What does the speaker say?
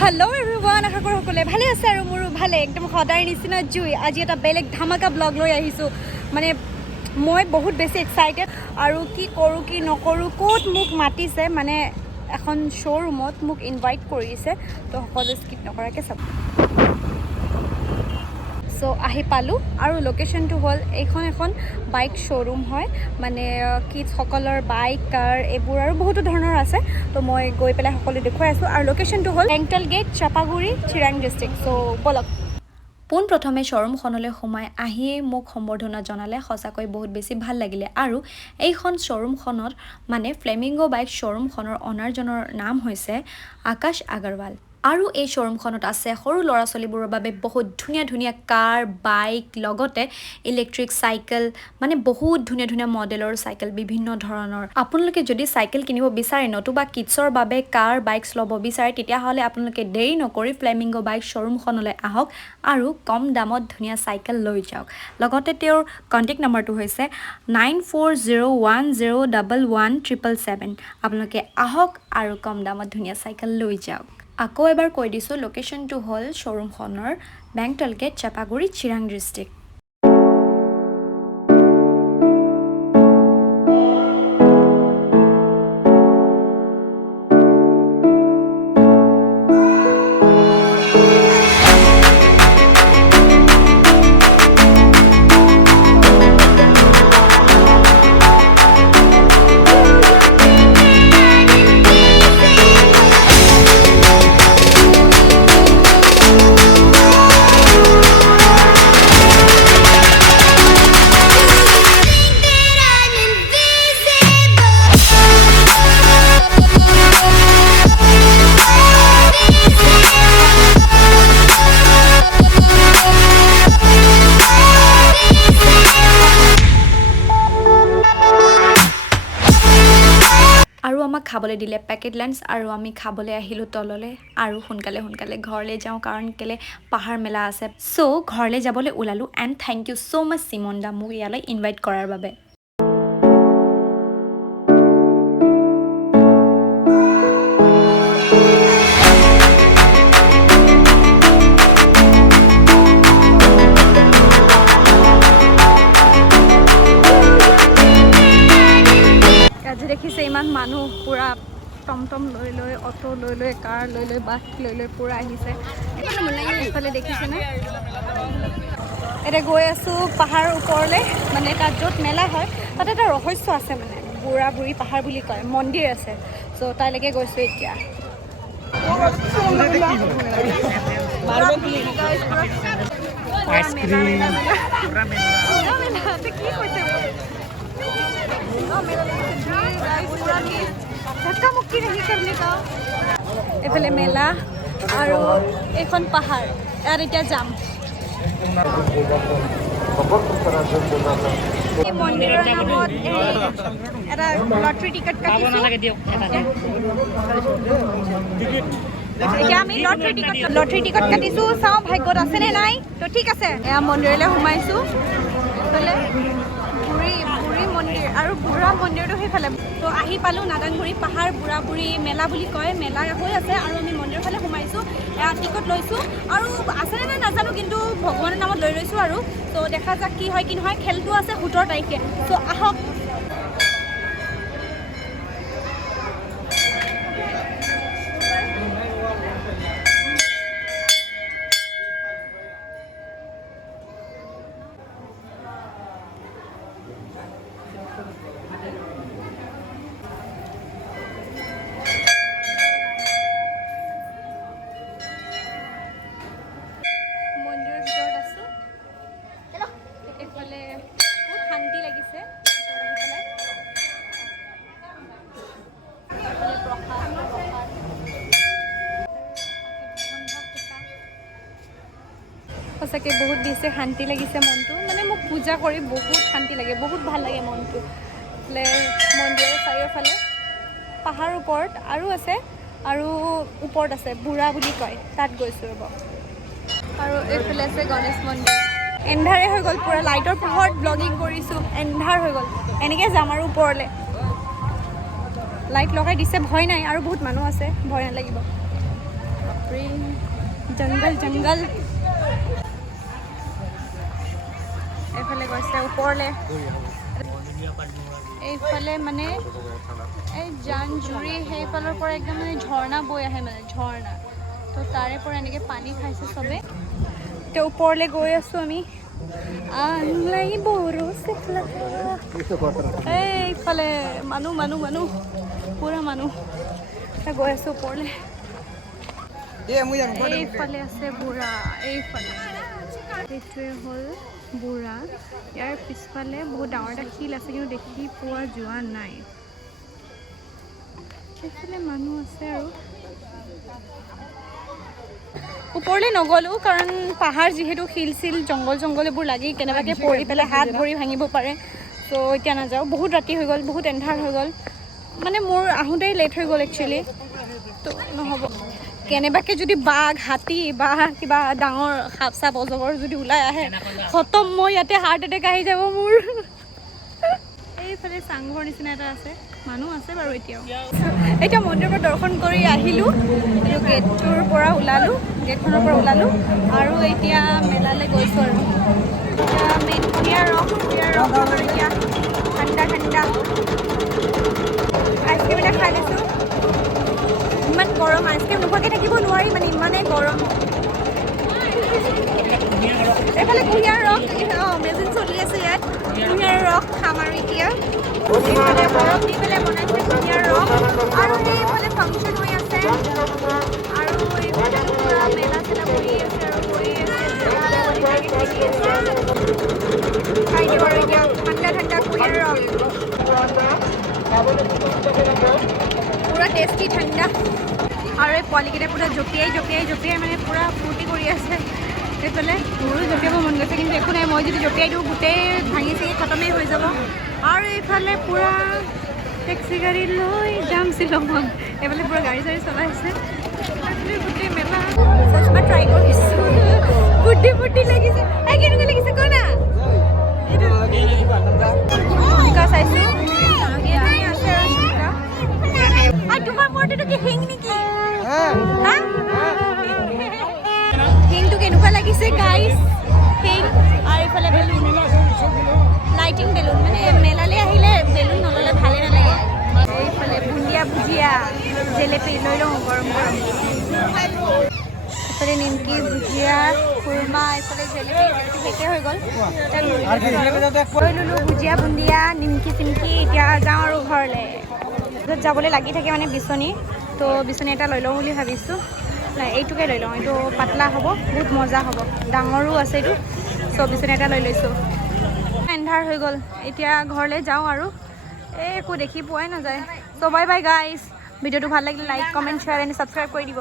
Hello' everyone, আশা কৰোঁ সকলোৱে ভালে আছে আৰু মোৰো ভালে একদম সদায় নিচিনা জুই। আজি এটা বেলেগ ধামাকা ব্লগ লৈ আহিছোঁ। মানে মই বহুত বেছি এক্সাইটেড আৰু কি কৰোঁ কি নকৰোঁ, ক'ত মোক মাতিছে মানে এখন শ্ব'ৰুমত মোক ইনভাইট কৰিছে। তো সকলোৱে স্কিপ নকৰাকৈ চাব। চ' আহি পালোঁ আৰু লোকেশ্যনটো হ'ল এইখন এখন বাইক শ্ব'ৰুম হয়, মানে কিডছসকলৰ বাইক কাৰ এইবোৰ আৰু বহুতো ধৰণৰ আছে। তো মই গৈ পেলাই সকলো দেখুৱাই আছোঁ আৰু লোকেশ্যনটো হ'ল বেংটল গেট, চাপাগুৰি, চিৰাং ডিষ্ট্ৰিক্ট। চ' ব'লক। পোনপ্ৰথমে শ্ব'ৰুমখনলৈ সোমাই আহিয়েই মোক সম্বৰ্ধনা জনালে, সঁচাকৈ বহুত বেছি ভাল লাগিলে। আৰু এইখন শ্ব'ৰুমখনত মানে ফ্লেমিংগো বাইক শ্ব'ৰুমখনৰ অনাৰজনৰ নাম হৈছে আকাশ আগৰৱাল। আৰু এই শ্ব'ৰুমখনত আছে সৰু ল'ৰা ছোৱালীবোৰৰ বাবে বহুত ধুনীয়া ধুনীয়া কাৰ, বাইক, লগতে ইলেক্ট্ৰিক চাইকেল, মানে বহুত ধুনীয়া ধুনীয়া মডেলৰ চাইকেল বিভিন্ন ধৰণৰ। আপোনালোকে যদি চাইকেল কিনিব বিচাৰে নতুবা কিডছৰ বাবে কাৰ, বাইকছ ল'ব বিচাৰে, তেতিয়াহ'লে আপোনালোকে দেৰি নকৰি ফ্লেমিংগো বাইক শ্ব'ৰুমখনলৈ আহক আৰু কম দামত ধুনীয়া চাইকেল লৈ যাওক। লগতে তেওঁৰ কণ্টেক্ট নম্বৰটো হৈছে 9401011777। আপোনালোকে আহক আৰু কম দামত ধুনীয়া চাইকেল লৈ যাওক। আকৌ এবাৰ কৈ দিছোঁ, লোকেশ্যনটো হ'ল শ্ব'ৰুমখনৰ বেংটল গেট, চাপাগুৰি, চিৰাং ডিষ্ট্ৰিক্ট। আৰু আমাক খাবলৈ দিলে পেকেট লাঞ্চ আৰু আমি খাবলৈ আহিলোঁ তললৈ আৰু সোনকালে ঘৰলৈ যাওঁ, কাৰণ কেলৈ পাহাৰ মেলা আছে। চ' ঘৰলৈ যাবলৈ ওলালোঁ। And thank you so' much Simon দা মোক ইয়ালৈ ইনভাইট কৰাৰ বাবে। আজি দেখিছে ইমান মানুহ, পূৰা টমটম লৈ লৈ, অটো লৈ লৈ, কাৰ লৈ লৈ, বাছ লৈ লৈ পূৰা আহিছে। এইফালে দেখিছেনে? এতিয়া গৈ আছোঁ পাহাৰৰ ওপৰলৈ, মানে তাত য'ত মেলা হয় তাত এটা ৰহস্য আছে, মানে বুঢ়া বুঢ়ী পাহাৰ বুলি কয়, মন্দিৰ আছে। চ' তালৈকে গৈছোঁ এতিয়া। এইফালে মেলা আৰু এইখন পাহাৰ, ইয়াত এতিয়া যাম। এই মন্দিৰৰ নামত এটা লটাৰী টিকট কাটিছোঁ। এতিয়া আমি লটাৰী টিকট কাটিছোঁ, চাওঁ ভাগ্যত আছেনে নাই। তো ঠিক আছে, এয়া মন্দিৰলৈ সোমাইছোঁ। এইফালে বুঢ়ী মন্দিৰ আৰু বুঢ়া মন্দিৰটো সেইফালে। তো আহি পালোঁ নাদাংগুৰি পাহাৰ, বুঢ়া বুঢ়ী মেলা বুলি কয়, মেলা হৈ আছে আৰু আমি মন্দিৰৰ ফালে সোমাইছোঁ। এয়া টিকট লৈছোঁ আৰু আছেনে নাই নাজানো, কিন্তু ভগৱানৰ নামত লৈ লৈছোঁ আৰু। তো দেখা যাক কি হয় কি নহয়। খেলটো আছে 17 তাৰিখে। তো আহক। মন্দিৰৰ ভিতৰত আছোঁ। এইফালে বহুত শান্তি লাগিছে সঁচাকৈ বহুত বেছি শান্তি লাগিছে মনটো। মানে মোক পূজা কৰি বহুত শান্তি লাগে, বহুত ভাল লাগে মনটো। এইফালে মন্দিৰৰ চাৰিওফালে পাহাৰৰ ওপৰত আৰু আছে, আৰু ওপৰত আছে বুঢ়া বুলি কয়, তাত গৈছোঁ ৰ'ব। আৰু এইফালে আছে গণেশ মন্দিৰ। এন্ধাৰে হৈ গ'ল, পূৰা লাইটৰ পোহৰত ব্লগিং কৰিছোঁ, এন্ধাৰ হৈ গ'ল। এনেকৈ যাম আৰু ওপৰলৈ। লাইট লগাই দিছে, ভয় নাই আৰু বহুত মানুহ আছে, ভয় নালাগিব। বাপৰে জংগল জংগল এইফালে গৈছে ওপৰলৈ এইফালে মানে এই জান-জুৰি সেইফালৰ পৰা একদম মানে ঝৰ্ণা বৈ আহে মানে ঝৰ্ণা তো তাৰে পৰা এনেকৈ পানী খাইছে চবে এতিয়া ওপৰলৈ গৈ আছোঁ আমি এইফালে মানুহ মানুহ মানুহ পুৰা মানুহ গৈ আছোঁ ওপৰলৈ এইফালে আছে বুঢ়া এইফালে এইটোৱে হ'ল বুঢ়া ইয়াৰ পিছফালে বহুত ডাঙৰ এটা শিল আছে কিন্তু দেখি পোৱা যোৱা নাই এইফালে মানুহ আছে আৰু ওপৰলৈ নগ'লোঁ কাৰণ পাহাৰ যিহেতু শিল চিল জংঘল জংঘল এইবোৰ লাগি কেনেবাকৈ পৰি পেলাই হাত ভৰি ভাঙিব পাৰে ত' এতিয়া নাযাওঁ বহুত ৰাতি হৈ গ'ল বহুত এন্ধাৰ হৈ গ'ল মানে মোৰ আহোঁতেই লেট হৈ গ'ল একচুৱেলি তো নহ'ব কেনেবাকৈ যদি বাঘ হাতী বা কিবা ডাঙৰ সাপ চাপ অজগৰ যদি ওলাই আহে খতম মই ইয়াতে হাৰ্ট এটেক আহি যাব মোৰ এইফালে চাংঘৰ নিচিনা এটা আছে মানুহ আছে বাৰু এতিয়াও এতিয়া মন্দিৰৰ পৰা দৰ্শন কৰি আহিলোঁ এইটো গেটটোৰ পৰা ওলালোঁ গেটখনৰ পৰা ওলালোঁ আৰু এতিয়া মেলালৈ গৈছোঁ আৰু এতিয়া মেইন কুঁহিয়াৰ ৰস এতিয়া ঠাণ্ডা ঠাণ্ডা আইচক্ৰীম এটা খাই লৈছোঁ ইমান গৰম আইচক্ৰীম নোখোৱাকৈ থাকিব নোৱাৰি মানে ইমানেই গৰম এইফালে কুঁহিয়াৰ ৰস মেজিন চলি আছে ইয়াত কুঁহিয়াৰ ৰস খাম আৰু এতিয়া এইফালে বৰফ দি পেলাই বনাইছে কুঁহিয়াৰ ৰস আৰু এইফালে ফাংচন হৈ আছে আৰু এইফালে পুৰা মেলা চেলা কৰি আছে আৰু কৰি আছে খাই দিওঁ আৰু এতিয়া ঠাণ্ডা ঠাণ্ডা কুঁহিয়াৰ ৰস পুৰা টেষ্টি ঠাণ্ডা আৰু এই পোৱালিকেইটা পুৰা জঁপিয়াই মানে পুৰা ফূৰ্তি কৰি আছে এইফালে মোৰো জঁপিয়াব মন গৈছে কিন্তু একো নাই মই যদি জঁপিয়াই দিওঁ গোটেই ভাঙি চিঙি খতমেই হৈ যাব আৰু এইফালে পুৰা টেক্সি গাড়ী লৈ যাম শ্বিলঙত এইফালে পুৰা গাড়ী চাড়ী চলাইছে গোটেই মেলা চচমা ট্ৰাই কৰিছোঁ ফূৰ্তি লাগিছে কেনেকুৱা লাগিছে ক না চাইছোঁ তোমাৰ মূৰটোতো কি হিং নেকি হিংটো কেনেকুৱা লাগিছে গাইজ হিং আৰু এইফালে বেলুন লাইটিং বেলুন মানে মেলালৈ আহিলে বেলুন নল'লে ভালেই নালাগে এইফালে বুন্দিয়া ভুজিয়া জেলেপি লৈ লওঁ গৰম গৰম এইফালে নিমকি ভুজিয়া খুৰমা এইফালে জেলেপি শেষে হৈ গ'ল লৈ ল'লোঁ ভুজিয়া বুন্দিয়া নিমকি চিমকি এতিয়া যাওঁ আৰু ঘৰলৈ য'ত যাবলৈ লাগি থাকে মানে বিচনী তো বিচনী এটা লৈ লওঁ বুলি ভাবিছোঁ এইটোকে লৈ লওঁ এইটো পাতলা হ'ব বহুত মজা হ'ব ডাঙৰো আছে এইটো চ' বিচনী এটা লৈ লৈছোঁ এন্ধাৰ হৈ গ'ল এতিয়া ঘৰলৈ যাওঁ আৰু একো দেখি পোৱাই নাযায় চ' বাই বাই গাইজ ভিডিঅ'টো ভাল লাগিলে like comment share and subscribe কৰি দিব